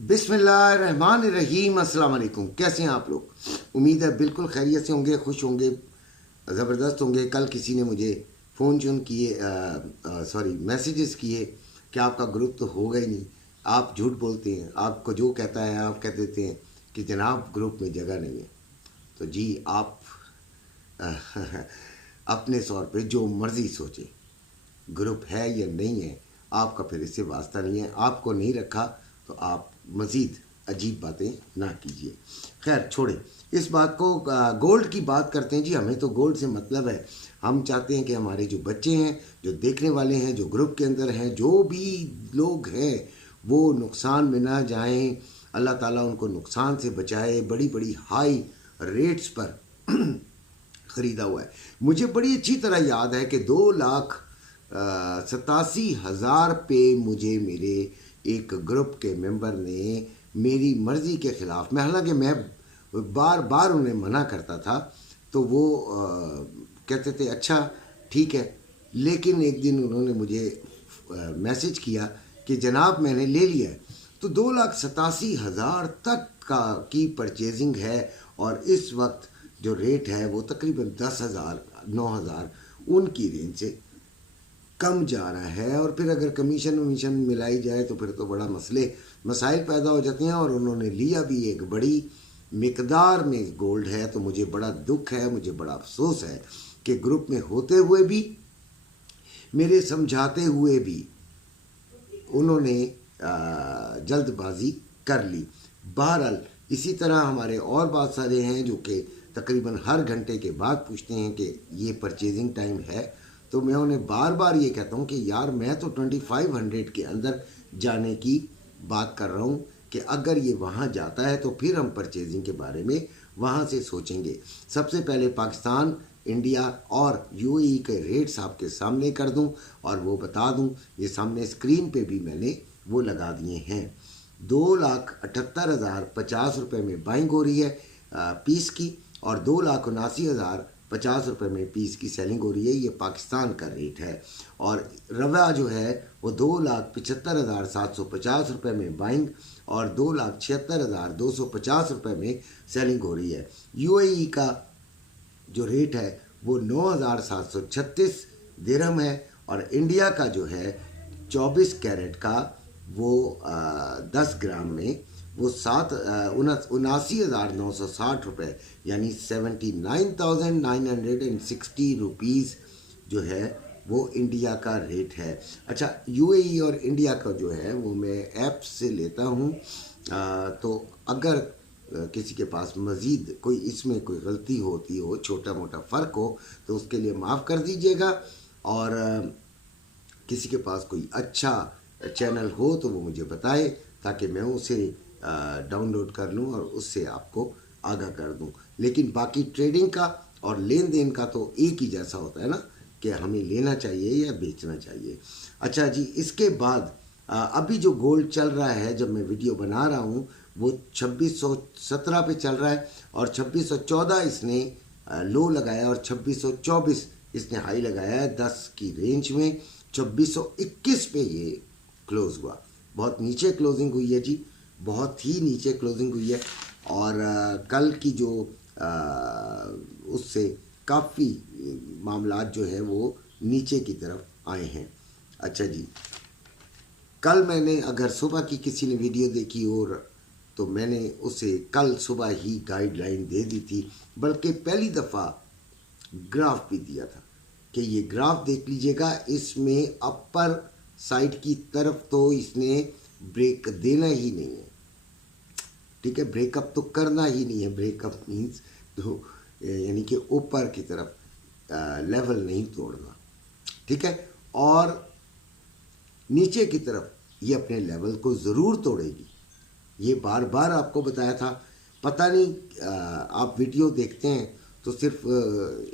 बिस्मिल्लाहिर्रहमानिर्रहीम। अस्सलाम वालेकुम। कैसे हैं आप लोग? उम्मीद है बिल्कुल खैरियत से होंगे, खुश होंगे, ज़बरदस्त होंगे। कल किसी ने मुझे फ़ोन किए, सॉरी मैसेजेस किए कि आपका ग्रुप तो होगा ही नहीं, आप झूठ बोलते हैं, आपको जो कहता है आप कह देते हैं कि जनाब ग्रुप में जगह नहीं है। तो जी आप अपने तौर पे जो मर्ज़ी सोचें, ग्रुप है या नहीं है, आपका फिर इससे वास्ता नहीं है। आपको नहीं रखा तो आप मज़ीद अजीब बातें ना कीजिए। खैर छोड़ें इस बात को। गोल्ड की बात करते हैं जी। हमें तो गोल्ड से मतलब है, हम चाहते हैं कि हमारे जो बच्चे हैं, जो देखने वाले हैं, जो ग्रुप के अंदर हैं, जो भी लोग हैं, वो नुकसान में ना जाएं। अल्लाह ताला उनको नुकसान से बचाए। बड़ी बड़ी हाई रेट्स पर ख़रीदा हुआ है। मुझे बड़ी अच्छी तरह याद है कि 2,87,000 पे मुझे मेरे एक ग्रुप के मेंबर ने मेरी मर्ज़ी के ख़िलाफ़, मैं हालांकि मैं बार बार उन्हें मना करता था, तो वो कहते थे अच्छा ठीक है। लेकिन एक दिन उन्होंने मुझे मैसेज किया कि जनाब मैंने ले लिया है। तो 2,87,000 तक का की परचेजिंग है, और इस वक्त जो रेट है वो तकरीबन 10,000 9,000 उनकी रेंज से कम जा रहा है। और फिर अगर कमीशन वमीशन मिलाई जाए तो फिर तो बड़ा मसाइल पैदा हो जाते हैं। और उन्होंने लिया भी एक बड़ी मिकदार में गोल्ड है। तो मुझे बड़ा दुख है, मुझे बड़ा अफसोस है कि ग्रुप में होते हुए भी, मेरे समझाते हुए भी उन्होंने जल्दबाजी कर ली। बहरहाल इसी तरह हमारे और बहुत सारे हैं जो कि तकरीबन हर घंटे के बाद पूछते हैं कि ये परचेजिंग टाइम है। तो मैं उन्हें बार बार ये कहता हूँ कि यार मैं तो 2500 के अंदर जाने की बात कर रहा हूँ कि अगर ये वहाँ जाता है तो फिर हम परचेजिंग के बारे में वहाँ से सोचेंगे। सबसे पहले पाकिस्तान, इंडिया और यूएई के रेट्स आपके सामने कर दूं और वो बता दूं। ये सामने स्क्रीन पे भी मैंने वो लगा दिए हैं। 2,78,050 में बाइंग हो रही है पीस की, और 2,79,050 में पीस की सेलिंग हो रही है। ये पाकिस्तान का रेट है। और रवा जो है वो 2,75,750 में बाइंग और 2,76,250 में सेलिंग हो रही है। यूएई का जो रेट है वो 9,736 दिरहम है। और इंडिया का जो है 24 कैरेट का वो 10 ग्राम में वो 79,960 यानी 79,960 रुपीज़ जो है वो इंडिया का रेट है। अच्छा, यूएई और इंडिया का जो है वो मैं ऐप से लेता हूँ। तो अगर किसी के पास मज़ीद कोई इसमें कोई गलती होती हो, छोटा मोटा फ़र्क हो, तो उसके लिए माफ़ कर दीजिएगा। और किसी के पास कोई अच्छा चैनल हो तो वो मुझे बताए ताकि मैं उसे डाउनलोड कर लूँ और उससे आपको आगाह कर दूँ। लेकिन बाकी ट्रेडिंग का और लेन देन का तो एक ही जैसा होता है ना, कि हमें लेना चाहिए या बेचना चाहिए। अच्छा जी, इसके बाद अभी जो गोल्ड चल रहा है, जब मैं वीडियो बना रहा हूँ, वो 2617 पे चल रहा है। और 2614 इसने लो लगाया और 2624 इसने हाई लगाया है 10 की रेंज में। 2621 पे ये क्लोज हुआ। बहुत नीचे क्लोजिंग हुई है जी, बहुत ही नीचे क्लोजिंग हुई है। और कल की जो उससे काफ़ी मामलात जो है वो नीचे की तरफ आए हैं। अच्छा जी, कल मैंने अगर सुबह की किसी ने वीडियो देखी और तो मैंने उसे कल सुबह ही गाइडलाइन दे दी थी, बल्कि पहली दफ़ा ग्राफ भी दिया था कि ये ग्राफ देख लीजिएगा। इसमें अपर साइड की तरफ तो इसने ब्रेक देना ही नहीं है, ठीक है, ब्रेकअप तो करना ही नहीं है। ब्रेकअप मीन्स तो यानी कि ऊपर की तरफ लेवल नहीं तोड़ना, ठीक है। और नीचे की तरफ ये अपने लेवल को ज़रूर तोड़ेगी। ये बार बार आपको बताया था। पता नहीं आप वीडियो देखते हैं तो सिर्फ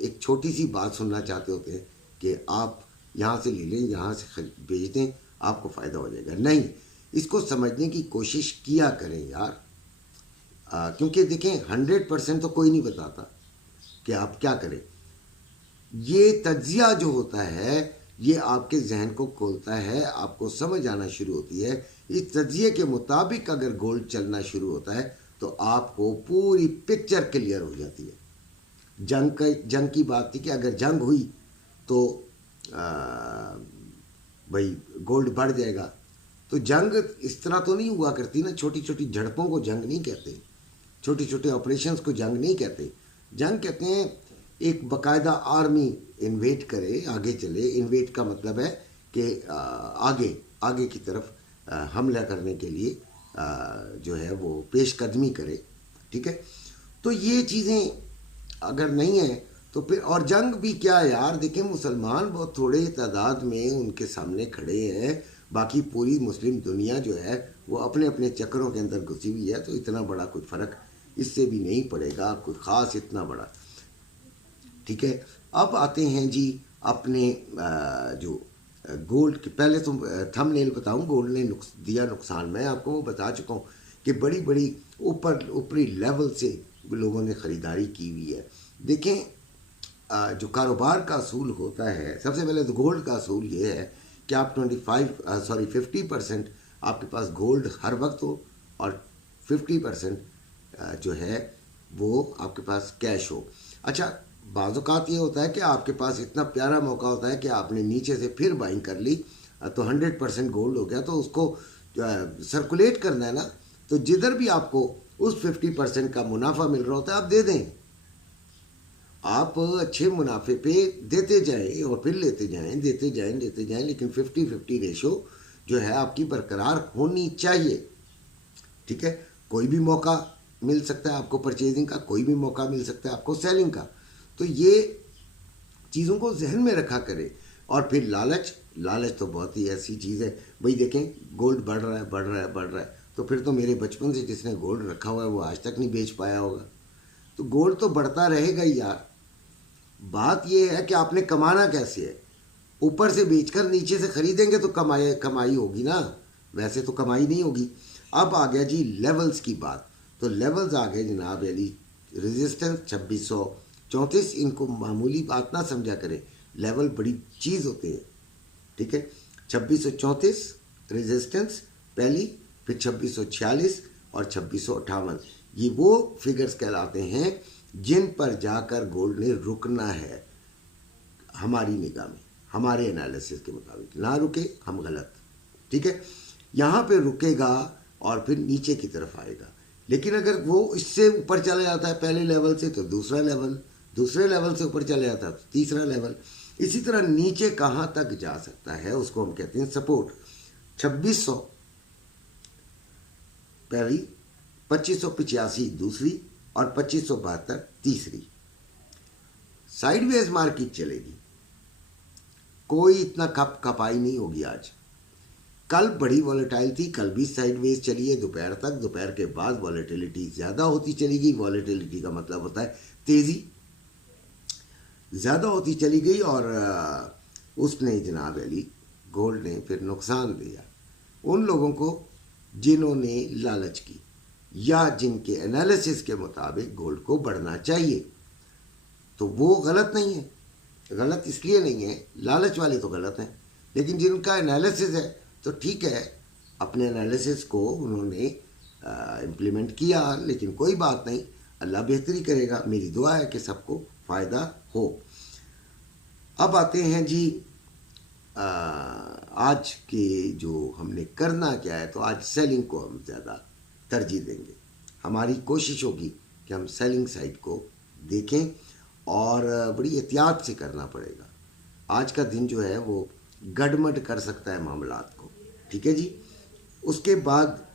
एक छोटी सी बात सुनना चाहते होते हैं कि आप यहाँ से ले लें, यहाँ से भेज दें, आपको फ़ायदा हो जाएगा। नहीं, इसको समझने की कोशिश किया करें यार। क्योंकि देखें 100% तो कोई नहीं बताता कि आप क्या करें। ये तज्जिया जो होता है ये आपके जहन को खोलता है, आपको समझ आना शुरू होती है इस तजिए के मुताबिक अगर गोल्ड चलना शुरू होता है तो आपको पूरी पिक्चर क्लियर हो जाती है। जंग की बात थी कि अगर जंग हुई तो भाई गोल्ड बढ़ जाएगा। तो जंग इस तरह तो नहीं हुआ करती ना, छोटी छोटी झड़पों को जंग नहीं कहते, छोटे छोटे ऑपरेशंस को जंग नहीं कहते। जंग कहते हैं एक बाकायदा आर्मी इन्वेट करे, आगे चले। इन्वेट का मतलब है कि आगे आगे की तरफ हमला करने के लिए जो है वो पेशकदमी करे, ठीक है। तो ये चीज़ें अगर नहीं है तो फिर, और जंग भी क्या यार, देखें मुसलमान बहुत थोड़े तादाद में उनके सामने खड़े हैं, बाकी पूरी मुस्लिम दुनिया जो है वो अपने अपने चक्करों के अंदर घुसी हुई है। तो इतना बड़ा कोई फ़र्क इससे भी नहीं पड़ेगा कोई ख़ास इतना बड़ा, ठीक है। अब आते हैं जी अपने जो गोल्ड के, पहले तो थंबनेल बताऊं, गोल्ड ने दिया नुकसान, मैं आपको वो बता चुका हूँ कि बड़ी बड़ी ऊपरी लेवल से लोगों ने ख़रीदारी की हुई है। देखें जो कारोबार का असूल होता है, सबसे पहले तो गोल्ड का असूल ये है कि आप 50% आपके पास गोल्ड हर वक्त हो और 50% जो है वो आपके पास कैश हो। अच्छा, बाज़ औक़ात ये होता है कि आपके पास इतना प्यारा मौका होता है कि आपने नीचे से फिर बाइंग कर ली तो 100% गोल्ड हो गया, तो उसको सर्कुलेट करना है ना, तो जिधर भी आपको उस 50% का मुनाफा मिल रहा होता है आप दे दें। आप अच्छे मुनाफे पे देते जाएं और फिर लेते जाएं, देते जाएं, लेकिन 50-50 रेशो जो है आपकी बरकरार होनी चाहिए, ठीक है। कोई भी मौका मिल सकता है आपको परचेजिंग का, कोई भी मौका मिल सकता है आपको सेलिंग का, तो ये चीज़ों को जहन में रखा करें। और फिर लालच तो बहुत ही ऐसी चीज़ है भाई। देखें गोल्ड बढ़ रहा है, तो फिर तो मेरे बचपन से जिसने गोल्ड रखा हुआ है वो आज तक नहीं बेच पाया होगा। तो गोल्ड तो बढ़ता रहेगा ही यार। बात ये है कि आपने कमाना कैसे है, ऊपर से बेचकर नीचे से खरीदेंगे तो कमाई होगी ना, वैसे तो कमाई नहीं होगी। अब आ गया जी लेवल्स की बात, तो लेवल्स आ गए जनाब अली। रेजिस्टेंस 2634, इनको मामूली बात ना समझा करें, लेवल बड़ी चीज़ होते हैं, ठीक है। 2634 रेजिस्टेंस पहली, फिर 2646 और 2658, ये वो फिगर्स कहलाते हैं जिन पर जाकर गोल्ड ने रुकना है। हमारी निगाह में, हमारे एनालिसिस के मुताबिक ना रुके हम गलत, ठीक है। यहाँ पे रुकेगा और फिर नीचे की तरफ आएगा। लेकिन अगर वो इससे ऊपर चला जाता है पहले लेवल से तो दूसरा लेवल, दूसरे लेवल से ऊपर चला जाता है तो तीसरा लेवल, इसी तरह नीचे कहाँ तक जा सकता है उसको हम कहते हैं सपोर्ट। 2600 पहली, 2585 दूसरी और 2572 तीसरी। साइडवेज मार्केट चलेगी, कोई इतना खपाई नहीं होगी आज। कल बड़ी वॉलेटाइल थी, कल भी साइडवेज चली है दोपहर तक, दोपहर के बाद वॉलेटिलिटी ज़्यादा होती चली गई। वॉलेटिलिटी का मतलब होता है तेज़ी, ज़्यादा होती चली गई और उसने जनाब अली गोल्ड ने फिर नुकसान दिया उन लोगों को जिन्होंने लालच की या जिनके एनालिसिस के मुताबिक गोल्ड को बढ़ना चाहिए। तो वो गलत नहीं है, गलत इसलिए नहीं है, लालच वाले तो गलत हैं, लेकिन जिनका एनालिसिस है तो ठीक है, अपने एनालिसिस को उन्होंने इम्प्लीमेंट किया, लेकिन कोई बात नहीं, अल्लाह बेहतरी करेगा। मेरी दुआ है कि सबको फ़ायदा हो। अब आते हैं जी आज के जो हमने करना क्या है, तो आज सेलिंग को हम ज़्यादा तरजीह देंगे। हमारी कोशिश होगी कि हम सेलिंग साइड को देखें और बड़ी एहतियात से करना पड़ेगा। आज का दिन जो है वो गड़मड़ कर सकता है मामलात को, ठीक है जी। उसके बाद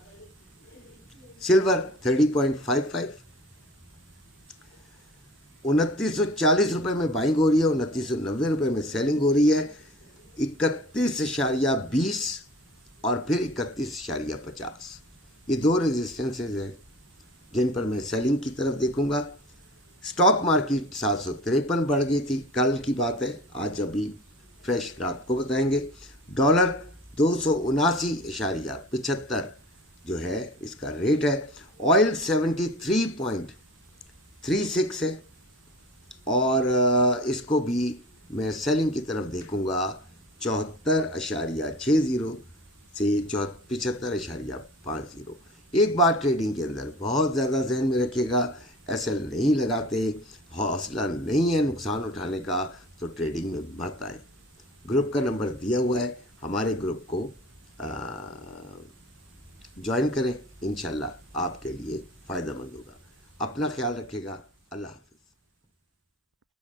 सिल्वर 30.55, 2940 रुपये में बाइंग हो रही है, 2990 रुपये में सेलिंग हो रही है। 31.20 और फिर 31.50, ये दो रेजिस्टेंसेज हैं जिन पर मैं सेलिंग की तरफ देखूंगा। स्टॉक मार्केट 753 बढ़ गई थी, कल की बात है, आज अभी फ्रेश रात को बताएंगे। डॉलर 279.75 जो है इसका रेट है। ऑयल 73.36 है और इसको भी मैं सेलिंग की तरफ देखूंगा। 74.60 से 75.50। एक बात ट्रेडिंग के अंदर बहुत ज़्यादा जहन में रखिएगा, एसएल नहीं लगाते, हौसला नहीं है नुकसान उठाने का तो ट्रेडिंग में मत आए। ग्रुप का नंबर दिया हुआ है, हमारे ग्रुप को ज्वाइन करें, इंशाल्लाह आपके लिए फ़ायदेमंद होगा। अपना ख्याल रखिएगा। अल्लाह हाफ़िज़।